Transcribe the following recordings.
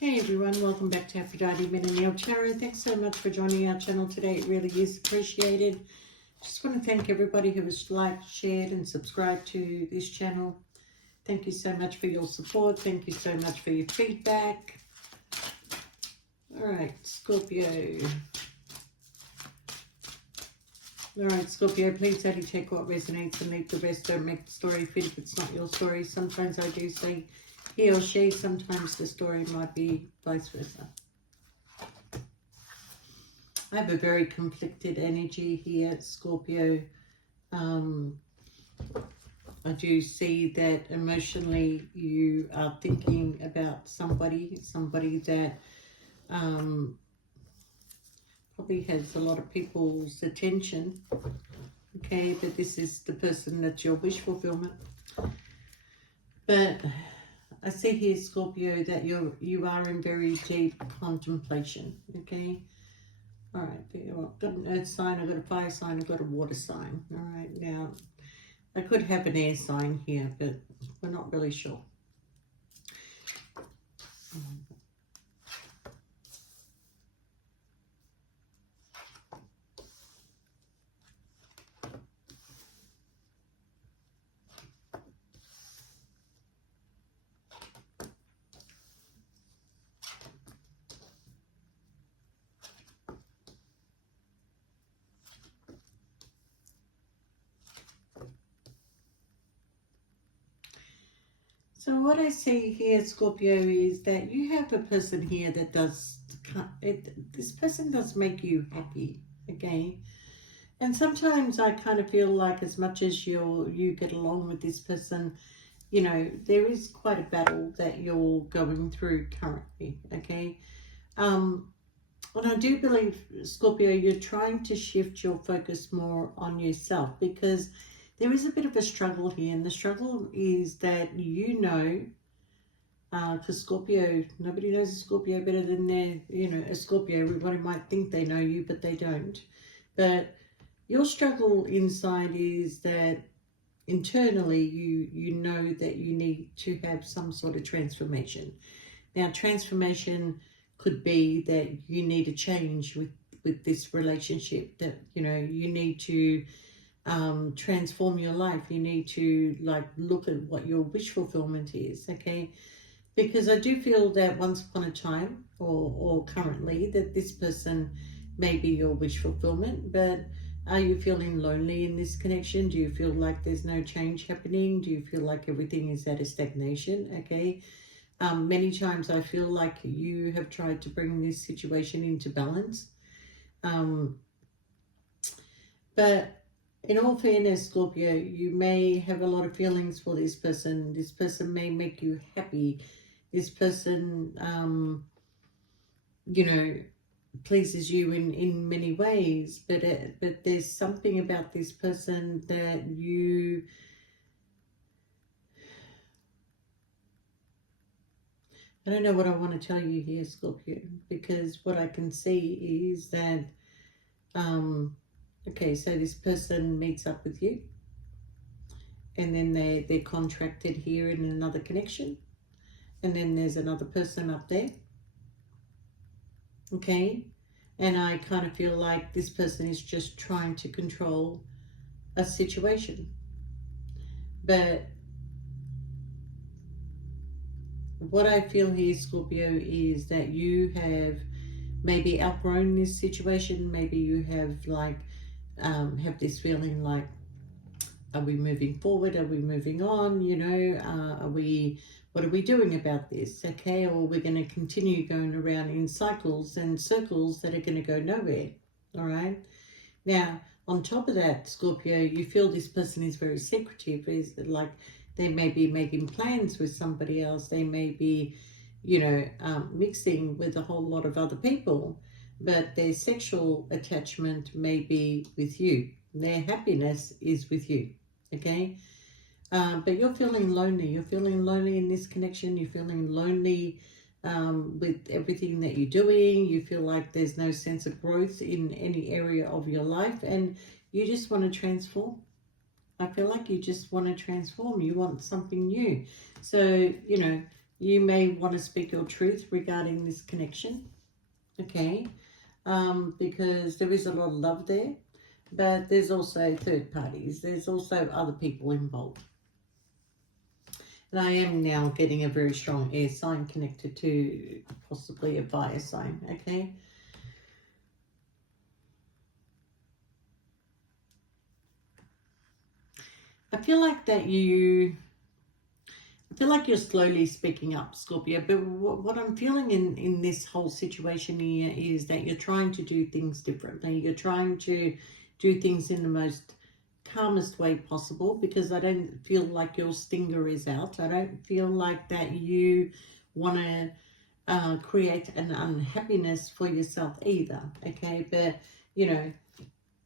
Hey everyone, welcome back to Aphrodite Men and Neil Tarot. Thanks so much for joining our channel today. It really is appreciated. Just want to thank everybody who has liked, shared and subscribed to this channel. Thank you so much for your support. Thank you so much for your feedback. Alright, Scorpio. Alright, Scorpio, please only take what resonates and leave the rest. Don't make the story fit if it's not your story. Sometimes I do say he or she, sometimes the story might be vice versa. I have a very conflicted energy here, Scorpio. I do see that emotionally you are thinking about somebody that probably has a lot of people's attention. Okay, but this is the person that's your wish fulfillment. But I see here, Scorpio, that you are in very deep contemplation. Okay. All right. I've got an earth sign, I've got a fire sign, I've got a water sign. All right. Now, I could have an air sign here, but we're not really sure. So what I see here, Scorpio, is that you have a person here that does, this person does make you happy, okay? And sometimes I kind of feel like as much as you get along with this person, you know, there is quite a battle that you're going through currently, okay? And I do believe, Scorpio, you're trying to shift your focus more on yourself because there is a bit of a struggle here. And the struggle is that because Scorpio, nobody knows a Scorpio better than a Scorpio. Everybody might think they know you, but they don't. But your struggle inside is that internally you know that you need to have some sort of transformation. Now, transformation could be that you need a change with this relationship, that, you need to transform your life. You need to look at what your wish fulfillment is, okay? Because I do feel that once upon a time or currently that this person may be your wish fulfillment, but are you feeling lonely in this connection? Do you feel like there's no change happening? Do you feel like everything is at a stagnation? Okay. Many times I feel like you have tried to bring this situation into balance. But in all fairness, Scorpio, you may have a lot of feelings for this person. This person may make you happy. This person, pleases you in many ways, but there's something about this person that I don't know what I want to tell you here, Scorpio, because what I can see is that, okay, so this person meets up with you and then they're contracted here in another connection. And then there's another person up there. Okay. And I kind of feel like this person is just trying to control a situation. But what I feel here, Scorpio, is that you have maybe outgrown this situation. Maybe you have have this feeling like, are we moving forward? Are we moving on? What are we doing about this? Okay, or we're going to continue going around in cycles and circles that are going to go nowhere. All right. Now, on top of that, Scorpio, you feel this person is very secretive. Is like they may be making plans with somebody else. They may be, mixing with a whole lot of other people, but their sexual attachment may be with you. Their happiness is with you. Okay. But you're feeling lonely. You're feeling lonely in this connection. You're feeling lonely with everything that you're doing. You feel like there's no sense of growth in any area of your life, and you just want to transform. I feel like you just want to transform. You want something new. So, You may want to speak your truth regarding this connection, okay? Because there is a lot of love there, but there's also third parties. There's also other people involved. And I am now getting a very strong air sign connected to possibly a fire sign, okay? I feel like you're slowly speaking up, Scorpio, but what I'm feeling in this whole situation here is that you're trying to do things differently. You're trying to do things in the most calmest way possible, because I don't feel like your stinger is out. I don't feel like that you want to create an unhappiness for yourself either, okay? But, you know,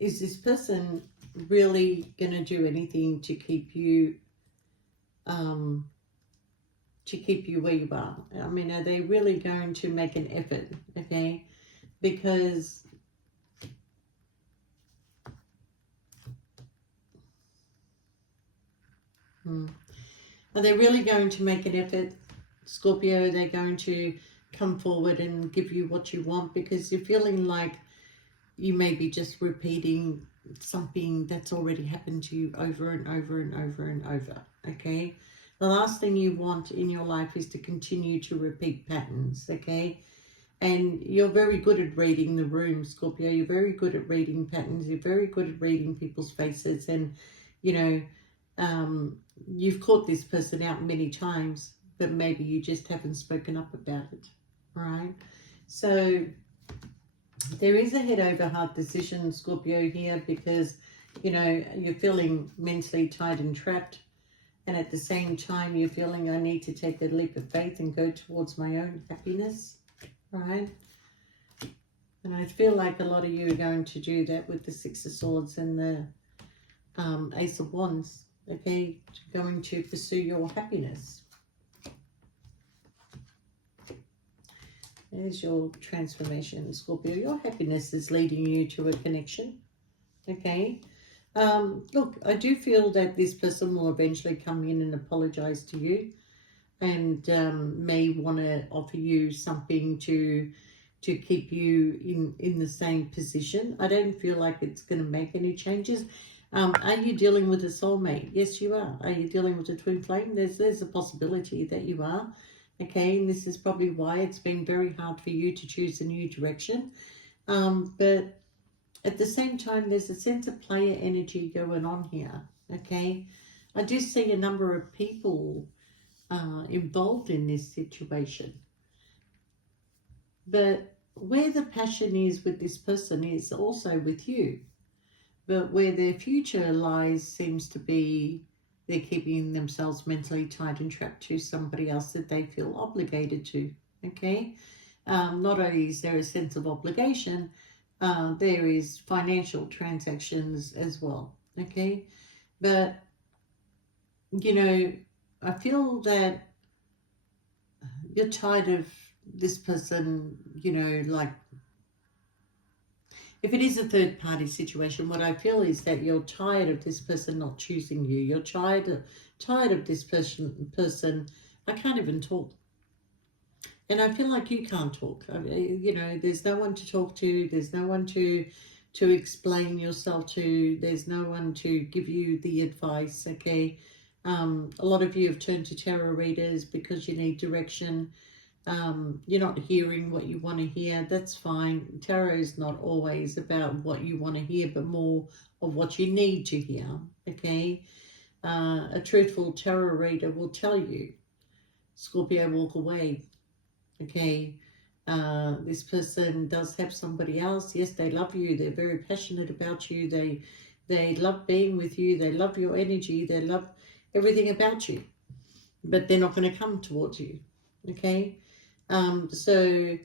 is this person really going to do anything to keep you where you are? I mean, are they really going to make an effort, okay? Because are they really going to make an effort, Scorpio? Are they going to come forward and give you what you want? Because you're feeling like you may be just repeating something that's already happened to you over and over and over and over, okay? The last thing you want in your life is to continue to repeat patterns, okay? And you're very good at reading the room, Scorpio. You're very good at reading patterns. You're very good at reading people's faces. And, you know, you've caught this person out many times, but maybe you just haven't spoken up about it, all right? So there is a head over heart decision, Scorpio, here, because, you know, you're feeling mentally tied and trapped. And at the same time, you're feeling, I need to take a leap of faith and go towards my own happiness, right? And I feel like a lot of you are going to do that with the Six of Swords and the Ace of Wands, okay? Going to pursue your happiness. There's your transformation, Scorpio. Your happiness is leading you to a connection, okay? Look, I do feel that this person will eventually come in and apologize to you, and may want to offer you something to keep you in the same position. I don't feel like it's going to make any changes. Are you dealing with a soulmate? Yes, you are. Are you dealing with a twin flame? There's a possibility that you are. Okay, and this is probably why it's been very hard for you to choose a new direction. But at the same time, there's a sense of player energy going on here, okay? I do see a number of people involved in this situation. But where the passion is with this person is also with you. But where their future lies seems to be they're keeping themselves mentally tied and trapped to somebody else that they feel obligated to, okay? Not only is there a sense of obligation, there is financial transactions as well, okay? But, you know, I feel that you're tired of this person, you know, like, if it is a third party situation, what I feel is that you're tired of this person not choosing you. You're tired of this person. I can't even talk. And I feel like you can't talk. I mean, you know, there's no one to talk to. There's no one to explain yourself to. There's no one to give you the advice, okay? A lot of you have turned to tarot readers because you need direction. You're not hearing what you want to hear. That's fine. Tarot is not always about what you want to hear, but more of what you need to hear, okay? A truthful tarot reader will tell you, Scorpio, walk away, okay? This person does have somebody else. Yes, they love you. They're very passionate about you. They love being with you. They love your energy. They love everything about you, but they're not going to come towards you, okay? So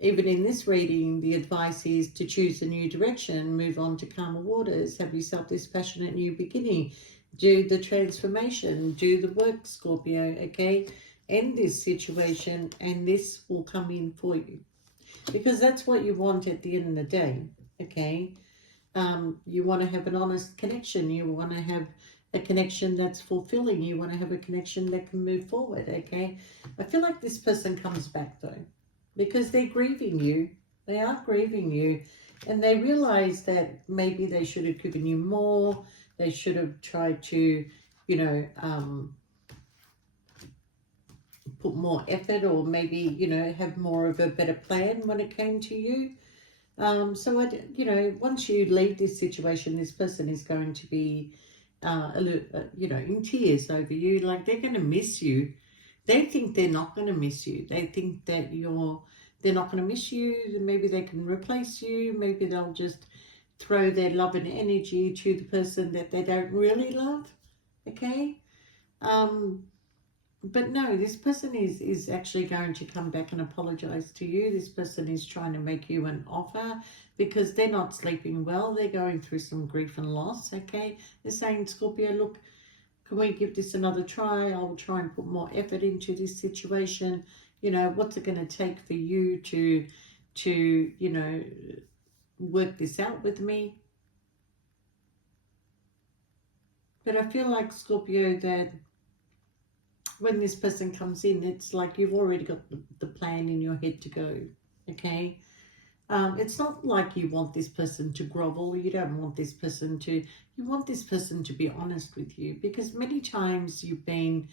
even in this reading, the advice is to choose a new direction, move on to calmer waters, have yourself this passionate new beginning, do the transformation, do the work, Scorpio, okay? End this situation and this will come in for you, because that's what you want at the end of the day, okay? You want to have an honest connection. You want to have a connection that's fulfilling. You want to have a connection that can move forward, okay? I feel like this person comes back though, because they're grieving you. They are grieving you, and they realize that maybe they should have given you more. They should have tried to, you know, put more effort, or maybe, you know, have more of a better plan when it came to you. So you know, once you leave this situation, this person is going to be, you know, in tears over you. Like, they're going to miss you. They think they're not going to miss you. They think that they're not going to miss you. Maybe they can replace you. Maybe they'll just throw their love and energy to the person that they don't really love. Okay. But no, this person is actually going to come back and apologize to you. This person is trying to make you an offer because they're not sleeping well. They're going through some grief and loss, okay? They're saying, Scorpio, look, can we give this another try? I will try and put more effort into this situation. You know, what's it going to take for you to you know, work this out with me? But I feel like, Scorpio, that when this person comes in, it's like you've already got the plan in your head to go, okay? It's not like you want this person to grovel. You don't want this person to, you want this person to be honest with you, because many times you've been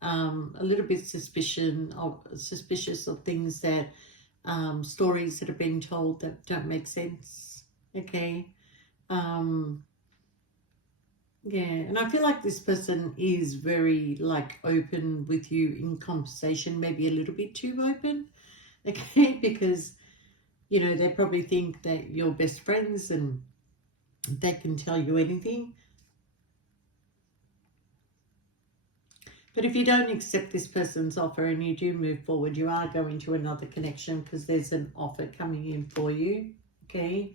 a little bit suspicious of things that, stories that have been told that don't make sense, okay? Yeah, and I feel like this person is very, like, open with you in conversation, maybe a little bit too open, okay? Because, you know, they probably think that you're best friends and they can tell you anything. But if you don't accept this person's offer and you do move forward, you are going to another connection because there's an offer coming in for you, okay?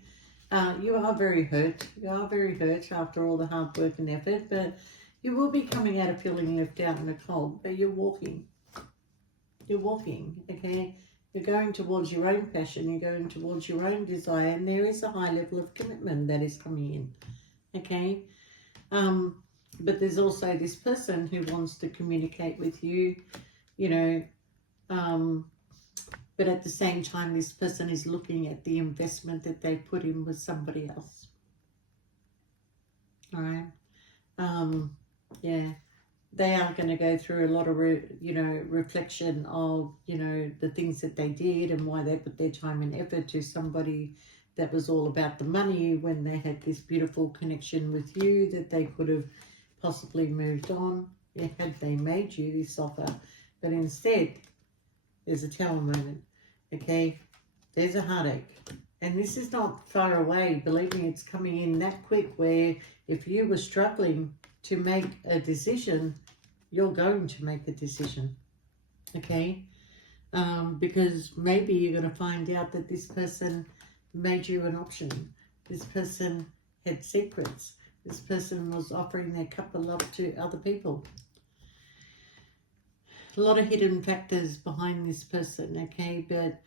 You are very hurt. You are very hurt after all the hard work and effort, but you will be coming out of feeling left out in the cold, but you're walking. You're walking, okay? You're going towards your own passion. You're going towards your own desire, and there is a high level of commitment that is coming in, okay? But there's also this person who wants to communicate with you, you know, but at the same time, this person is looking at the investment that they put in with somebody else. All right. Yeah, they are going to go through a lot of, you know, reflection of, you know, the things that they did and why they put their time and effort to somebody that was all about the money when they had this beautiful connection with you that they could have possibly moved on had they made you this offer. But instead, there's a tower moment, okay? There's a heartache. And this is not far away. Believe me, it's coming in that quick where if you were struggling to make a decision, you're going to make a decision, okay? Because maybe you're going to find out that this person made you an option. This person had secrets. This person was offering their cup of love to other people. A lot of hidden factors behind this person, okay? But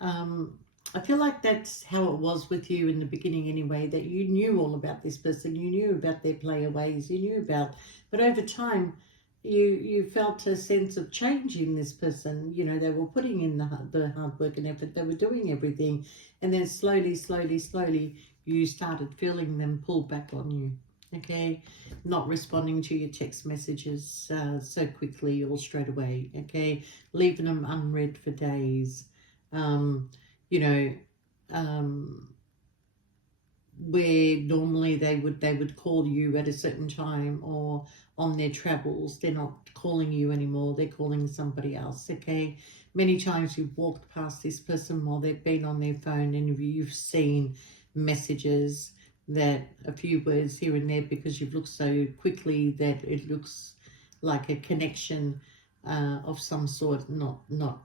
I feel like that's how it was with you in the beginning anyway, that you knew all about this person. You knew about their player ways. You knew about, but over time, you felt a sense of change in this person. You know, they were putting in the hard work and effort. They were doing everything. And then slowly, you started feeling them pull back on you. Okay, not responding to your text messages so quickly or straight away. Okay, leaving them unread for days. You know, where normally they would call you at a certain time or on their travels, they're not calling you anymore. They're calling somebody else. Okay, many times you've walked past this person while they've been on their phone and you've seen messages that a few words here and there because you've looked so quickly that it looks like a connection of some sort, not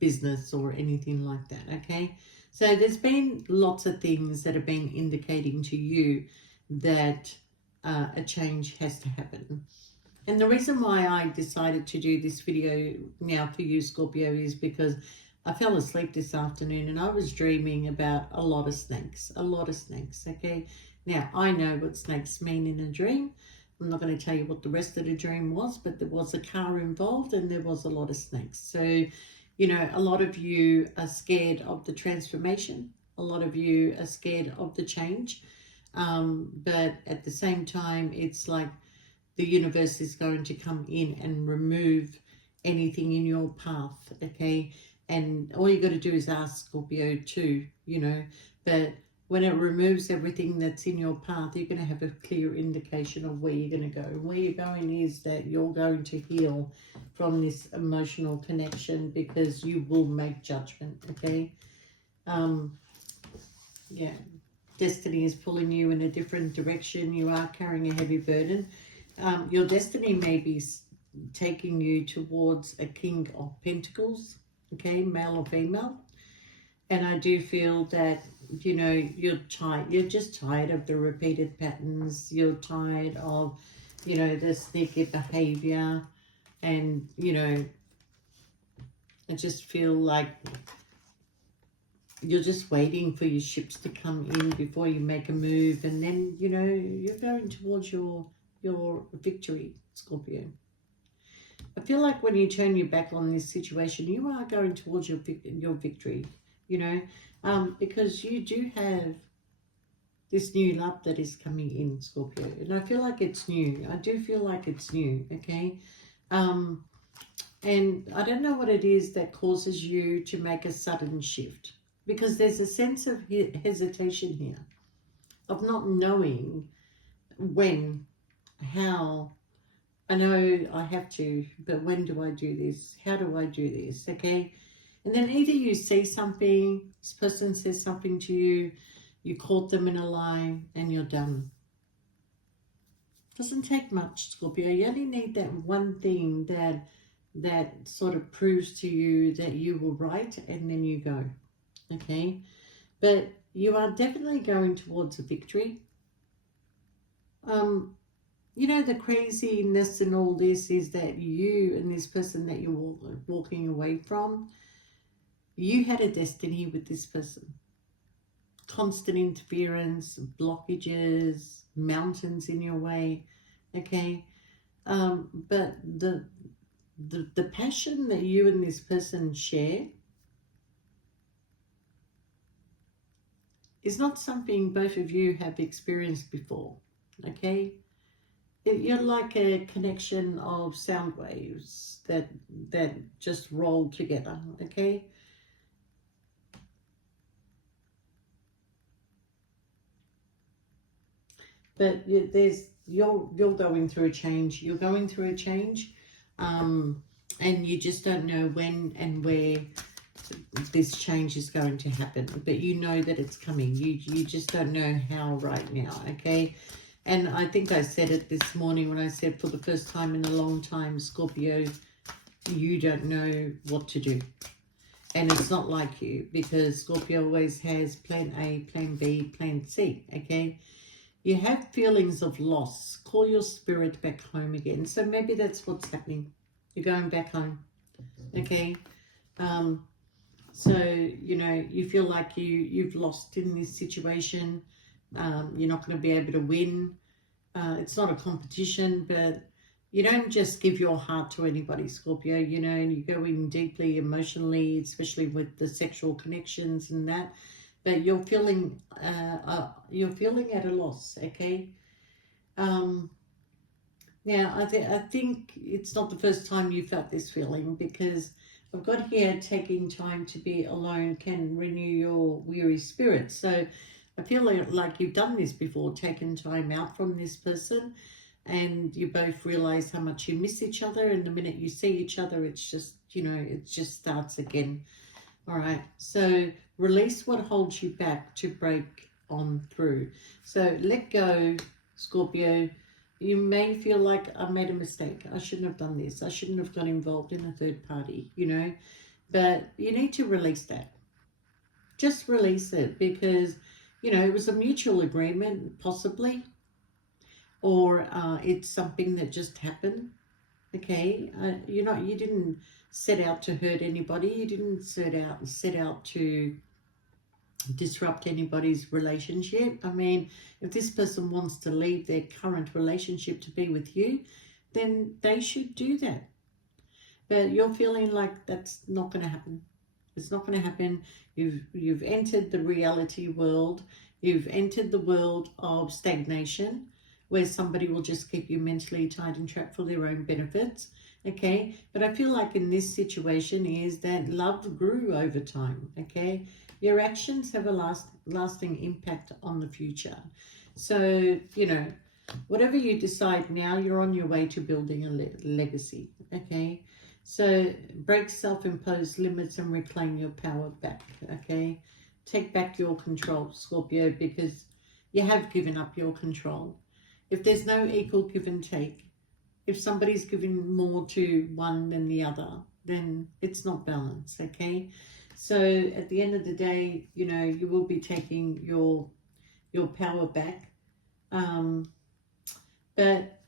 business or anything like that, okay? So there's been lots of things that have been indicating to you that a change has to happen. And the reason why I decided to do this video now for you, Scorpio, is because I fell asleep this afternoon and I was dreaming about a lot of snakes, okay? Now, I know what snakes mean in a dream. I'm not going to tell you what the rest of the dream was, but there was a car involved and there was a lot of snakes. So, you know, a lot of you are scared of the transformation. A lot of you are scared of the change. But at the same time, it's like the universe is going to come in and remove anything in your path, okay? And all you got to do is ask Scorpio too, you know. But when it removes everything that's in your path, you're going to have a clear indication of where you're going to go. Where you're going is that you're going to heal from this emotional connection because you will make judgment, okay? Yeah. Destiny is pulling you in a different direction. You are carrying a heavy burden. Your destiny may be taking you towards a King of Pentacles, okay, male or female. And I do feel that, you know, you're just tired of the repeated patterns. You're tired of, you know, the sneaky behavior. And, you know, I just feel like you're just waiting for your ships to come in before you make a move. And then, you know, you're going towards your victory, Scorpio. I feel like when you turn your back on this situation, you are going towards your victory, you know, because you do have this new love that is coming in, Scorpio. And I feel like it's new. I do feel like it's new, okay? And I don't know what it is that causes you to make a sudden shift, because there's a sense of hesitation here, of not knowing when, how. I know I have to, but when do I do this? How do I do this? Okay. And then either you see something, this person says something to you, you caught them in a lie, and you're done. Doesn't take much, Scorpio. You only need that one thing that sort of proves to you that you were right, and then you go. Okay. But you are definitely going towards a victory. You know, the craziness in all this is that you and this person that you're walking away from, you had a destiny with this person. Constant interference, blockages, mountains in your way, okay? But the passion that you and this person share is not something both of you have experienced before, okay? You're like a connection of sound waves that just roll together, okay? But you're going through a change. You're going through a change, and you just don't know when and where this change is going to happen. But you know that it's coming. You just don't know how right now, okay? And I think I said it this morning when I said, for the first time in a long time, Scorpio, you don't know what to do. And it's not like you, because Scorpio always has plan A, plan B, plan C, okay? You have feelings of loss. Call your spirit back home again. So maybe that's what's happening. You're going back home, okay? So, you know, you feel like you've lost in this situation. You're not going to be able to win. It's not a competition, but you don't just give your heart to anybody, Scorpio, you know, and you go in deeply emotionally, especially with the sexual connections and that, but you're feeling at a loss, okay? Now, I think it's not the first time you felt this feeling, because I've got here, taking time to be alone can renew your weary spirit. So I feel like you've done this before, taken time out from this person, and you both realize how much you miss each other. And the minute you see each other, it's just, you know, it just starts again. All right. So release what holds you back to break on through. So let go, Scorpio. You may feel like I made a mistake. I shouldn't have done this. I shouldn't have got involved in a third party, you know, but you need to release that. Just release it, because, you know, it was a mutual agreement, possibly, or it's something that just happened. Okay, you didn't set out to hurt anybody. You didn't set out to disrupt anybody's relationship. I mean, if this person wants to leave their current relationship to be with you, then they should do that. But you're feeling like that's not going to happen. It's not going to happen. You've entered the reality world. You've entered the world of stagnation, where somebody will just keep you mentally tied and trapped for their own benefits. Okay, but I feel like in this situation is that love grew over time. Okay, your actions have a lasting impact on the future. So, you know, whatever you decide now, you're on your way to building a legacy. Okay, so break self-imposed limits and reclaim your power back. Okay, take back your control, Scorpio, because you have given up your control. If there's no equal give and take, if somebody's giving more to one than the other, then it's not balanced. Okay, so at the end of the day, you know, you will be taking your power back. But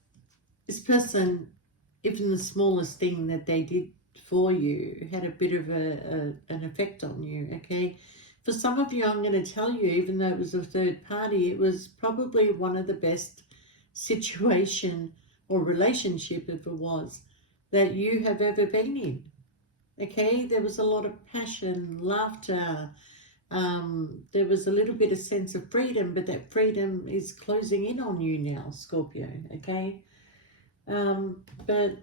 this person, even the smallest thing that they did for you had a bit of an effect on you. Okay, for some of you, I'm going to tell you, even though it was a third party, it was probably one of the best situation or relationship, if it was, that you have ever been in. Okay, there was a lot of passion, laughter. There was a little bit of sense of freedom, but that freedom is closing in on you now, Scorpio. Okay, but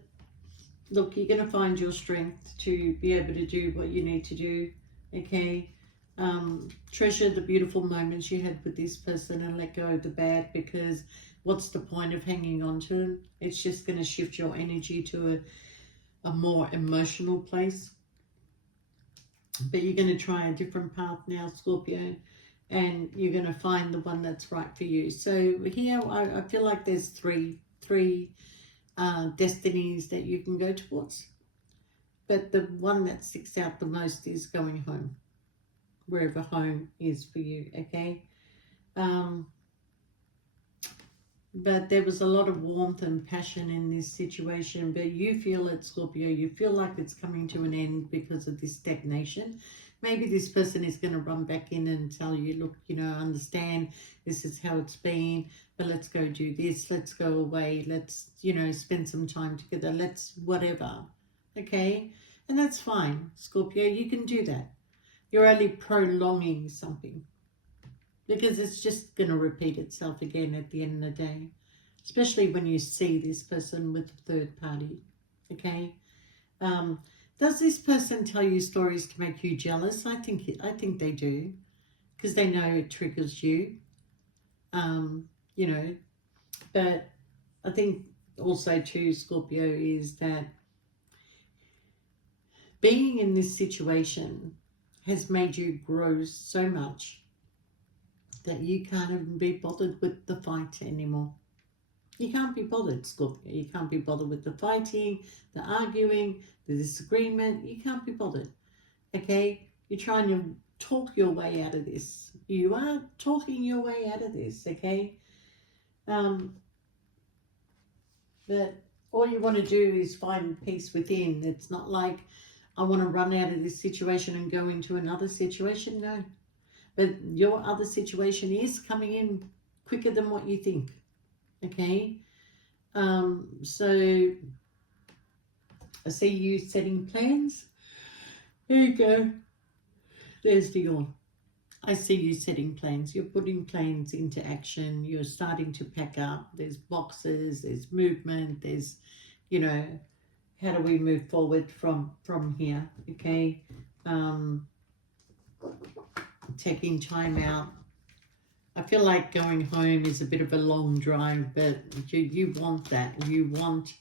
look, you're going to find your strength to be able to do what you need to do. Okay, treasure the beautiful moments you had with this person and let go of the bad, because what's the point of hanging on to them? It's just going to shift your energy to a more emotional place. But you're going to try a different path now, Scorpio, and you're going to find the one that's right for you. So here, I feel like there's three destinies that you can go towards. But the one that sticks out the most is going home, wherever home is for you, okay? But there was a lot of warmth and passion in this situation, but you feel it, Scorpio. You feel like it's coming to an end because of this stagnation. Maybe this person is going to run back in and tell you, look, you know, I understand this is how it's been, but let's go do this. Let's go away. Let's, you know, spend some time together. Let's whatever. Okay? And that's fine, Scorpio. You can do that. You're only prolonging something, because it's just going to repeat itself again at the end of the day, especially when you see this person with a third party. Okay? Does this person tell you stories to make you jealous? I think they do, because they know it triggers you. You know, but I think also too, Scorpio, is that being in this situation has made you grow so much that you can't even be bothered with the fight anymore. You can't be bothered, Scorpio. You can't be bothered with the fighting, the arguing, the disagreement. You can't be bothered. Okay? You're trying to talk your way out of this. You are talking your way out of this, okay? But all you want to do is find peace within. It's not like I want to run out of this situation and go into another situation. No. But your other situation is coming in quicker than what you think. Okay? So I see you setting plans. There you go. There's the yawn. I see you setting plans. You're putting plans into action. You're starting to pack up. There's boxes. There's movement. There's, you know, how do we move forward from here? Okay. Taking time out. I feel like going home is a bit of a long drive, but you want that. You want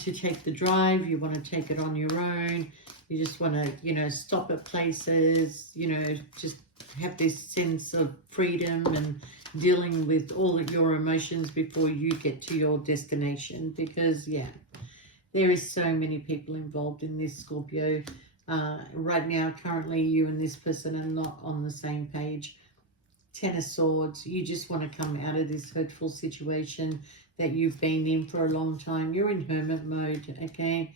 to take the drive. You want to take it on your own. You just want to, you know, stop at places, you know, just have this sense of freedom and dealing with all of your emotions before you get to your destination. Because, yeah, there is so many people involved in this, Scorpio. Right now, currently, you and this person are not on the same page. Ten of Swords. You just want to come out of this hurtful situation that you've been in for a long time. You're in hermit mode, okay?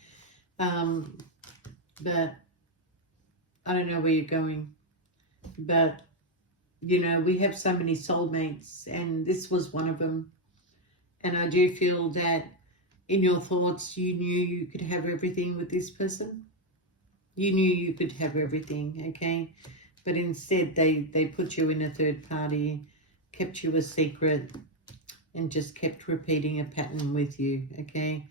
But I don't know where you're going. But, you know, we have so many soulmates, and this was one of them. And I do feel that in your thoughts, you knew you could have everything with this person. You knew you could have everything, okay? But instead, they put you in a third party, kept you a secret, and just kept repeating a pattern with you, okay?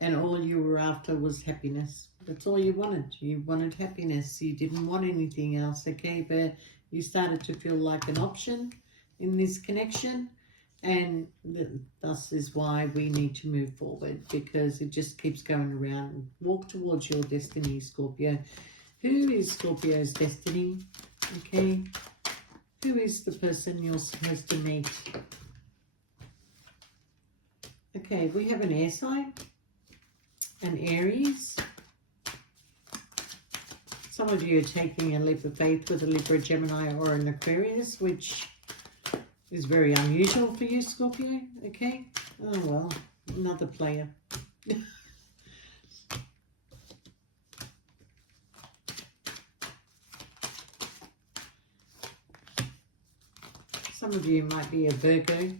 And all you were after was happiness. That's all you wanted. You wanted happiness. You didn't want anything else, okay? But you started to feel like an option in this connection. And thus is why we need to move forward, because it just keeps going around. Walk towards your destiny, Scorpio. Who is Scorpio's destiny? Okay. Who is the person you're supposed to meet? Okay, we have an air sign, an Aries. Some of you are taking a leap of faith with a Libra, Gemini, or an Aquarius, which is very unusual for you, Scorpio. Okay. Oh, well, another player. Some of you might be a Virgo.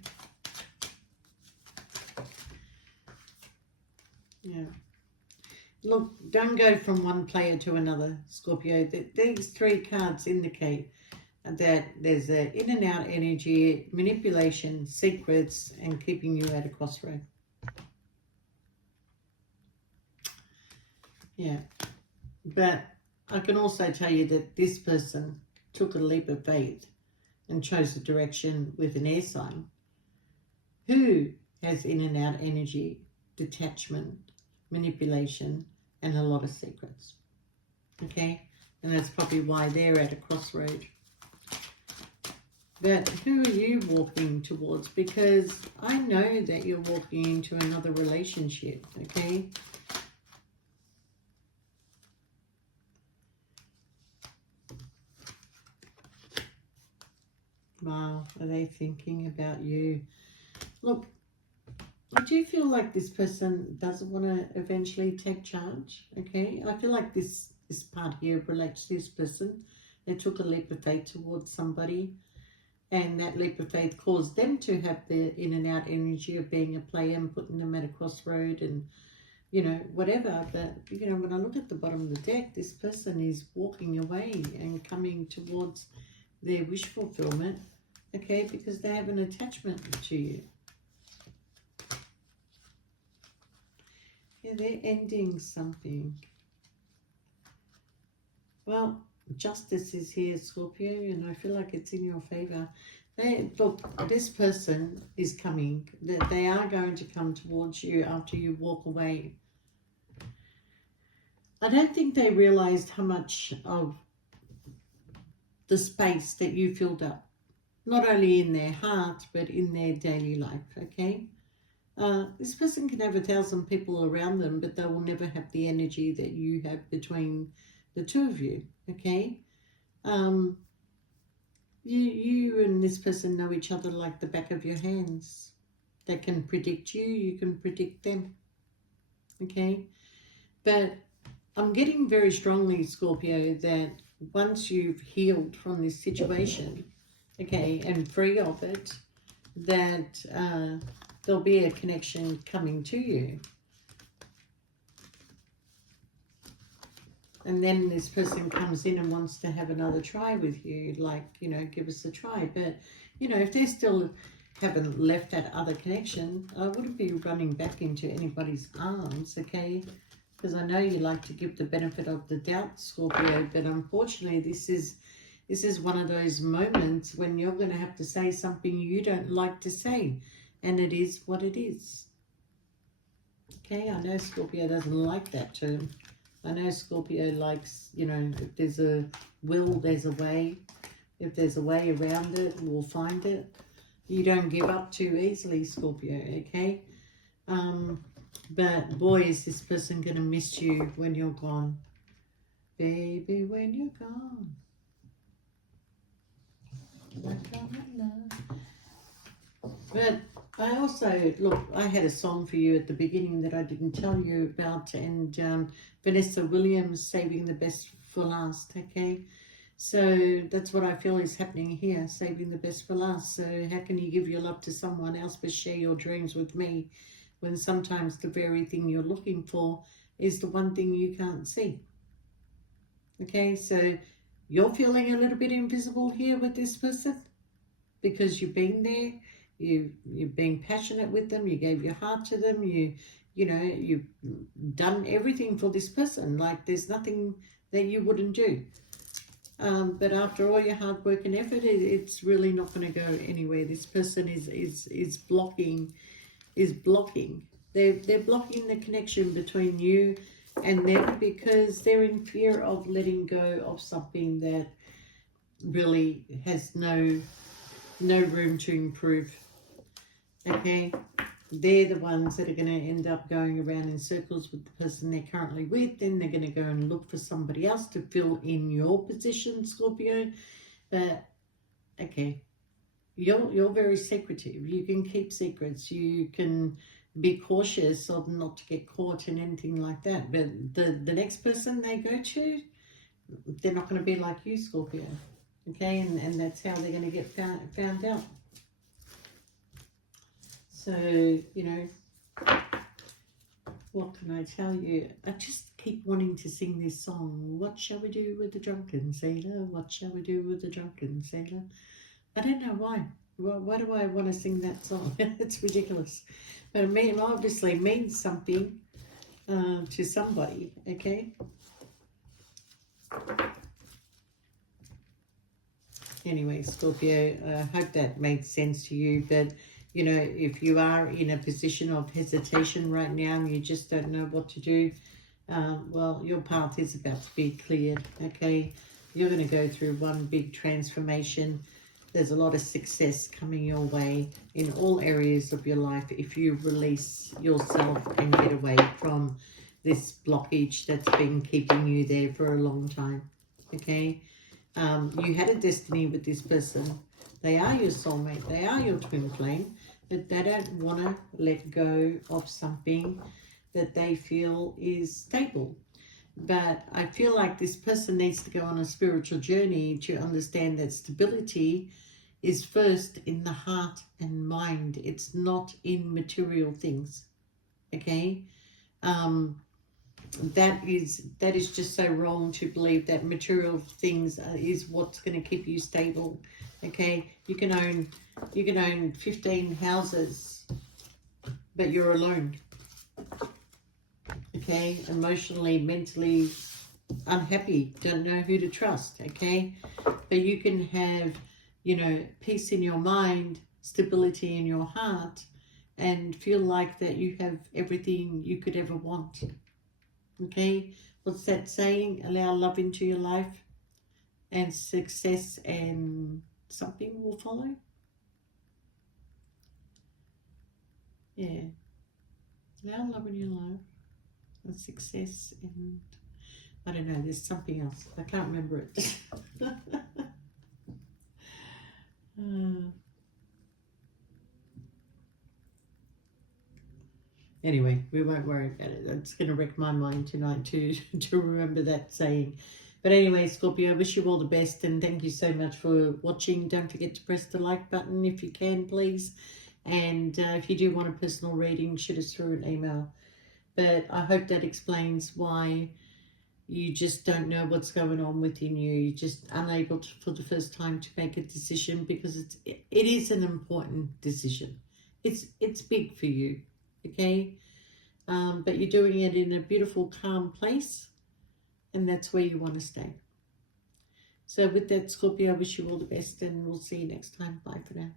Yeah. Look, don't go from one player to another, Scorpio. These three cards indicate that there's an in and out energy, manipulation, secrets, and keeping you at a crossroad. Yeah. But I can also tell you that this person took a leap of faith and chose a direction with an air sign who has in and out energy, detachment, manipulation, and a lot of secrets. Okay? And that's probably why they're at a crossroad. But who are you walking towards? Because I know that you're walking into another relationship, okay? Wow, are they thinking about you? Look, I do feel like this person doesn't want to eventually take charge, okay? I feel like this part here relates to this person. They took a leap of faith towards somebody, and that leap of faith caused them to have the in and out energy of being a player and putting them at a crossroad and, you know, whatever. But, you know, when I look at the bottom of the deck, this person is walking away and coming towards their wish fulfillment, okay, because they have an attachment to you. Yeah, they're ending something. Well, justice is here, Scorpio, and I feel like it's in your favor. Look, this person is coming. They are going to come towards you after you walk away. I don't think they realized how much of the space that you filled up, not only in their heart, but in their daily life, okay? This person can have 1,000 people around them, but they will never have the energy that you have between the two of you, okay? You and this person know each other like the back of your hands. They can predict you, you can predict them, okay? But I'm getting very strongly, Scorpio, that once you've healed from this situation, okay, and free of it, that there'll be a connection coming to you. And then this person comes in and wants to have another try with you, like, you know, give us a try. But, you know, if they still haven't left that other connection, I wouldn't be running back into anybody's arms, okay? Because I know you like to give the benefit of the doubt, Scorpio, but unfortunately this is one of those moments when you're going to have to say something you don't like to say. And it is what it is. Okay, I know Scorpio doesn't like that term. I know Scorpio likes, you know, if there's a will, there's a way. If there's a way around it, we'll find it. You don't give up too easily, Scorpio, okay? But boy, is this person going to miss you when you're gone. Baby, when you're gone. But I also, look, I had a song for you at the beginning that I didn't tell you about, and Vanessa Williams, Saving the Best for Last, okay? So that's what I feel is happening here, saving the best for last. So how can you give your love to someone else but share your dreams with me when sometimes the very thing you're looking for is the one thing you can't see? Okay, so you're feeling a little bit invisible here with this person because you've been there, you've been passionate with them, you gave your heart to them, you've done everything for this person. Like there's nothing that you wouldn't do. But after all your hard work and effort, it's really not going to go anywhere. This person is blocking. They're blocking the connection between you and them because they're in fear of letting go of something that really has no room to improve. Okay, they're the ones that are going to end up going around in circles with the person they're currently with. Then they're going to go and look for somebody else to fill in your position, Scorpio. But okay, you're very secretive. You can keep secrets. You can be cautious of not to get caught in anything like that. But the next person they go to, they're not going to be like you, Scorpio. Okay, and that's how they're going to get found out. So, what can I tell you? I just keep wanting to sing this song. What shall we do with the drunken sailor? What shall we do with the drunken sailor? I don't know why. Why do I want to sing that song? It's ridiculous. But it obviously means something to somebody, okay? Anyway, Scorpio, I hope that made sense to you. But, if you are in a position of hesitation right now and you just don't know what to do, well, your path is about to be cleared, okay? You're going to go through one big transformation. There's a lot of success coming your way in all areas of your life if you release yourself and get away from this blockage that's been keeping you there for a long time, okay? You had a destiny with this person. They are your soulmate. They are your twin flame, but they don't want to let go of something that they feel is stable. But I feel like this person needs to go on a spiritual journey to understand that stability is first in the heart and mind. It's not in material things, okay? That is just so wrong to believe that material things is what's going to keep you stable. Okay, you can own 15 houses, but you're alone. Okay, emotionally, mentally unhappy, don't know who to trust. Okay, but you can have peace in your mind, stability in your heart, and feel like that you have everything you could ever want. Okay, what's that saying? Allow love into your life and success and something will follow. Yeah, allow love in your life and success and I don't know, there's something else. I can't remember it. Anyway, we won't worry about it. That's going to wreck my mind tonight to remember that saying. But anyway, Scorpio, I wish you all the best and thank you so much for watching. Don't forget to press the like button if you can, please. And if you do want a personal reading, shoot us through an email. But I hope that explains why you just don't know what's going on within you. You're just unable to, for the first time, to make a decision because it is an important decision. It's big for you, okay? But you're doing it in a beautiful, calm place, and that's where you want to stay. So with that, Scorpio, I wish you all the best, and we'll see you next time. Bye for now.